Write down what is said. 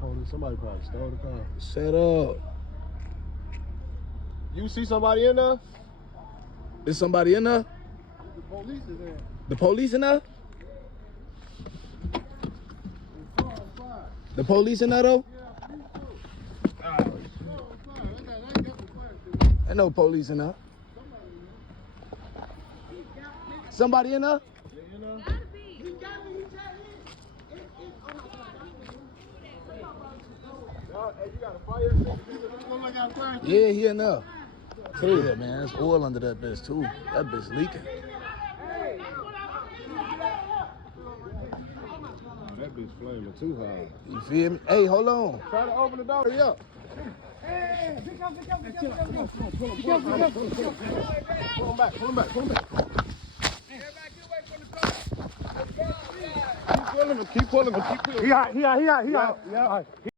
police. Somebody probably stole the car. Shut up. You see somebody in there? Is somebody in there? The police is there. The police in there? The police in there though? Ain't no police in there. Somebody in there? Yeah, he in there. Yeah, man, there's oil under that bitch too. That bitch leaking. That bitch flaming too hard. You feel me? Hey, hold on. Try to open the door. Hurry up. Hey, pick up. Pull him back. Everybody get away from the car. Keep pulling him. He out.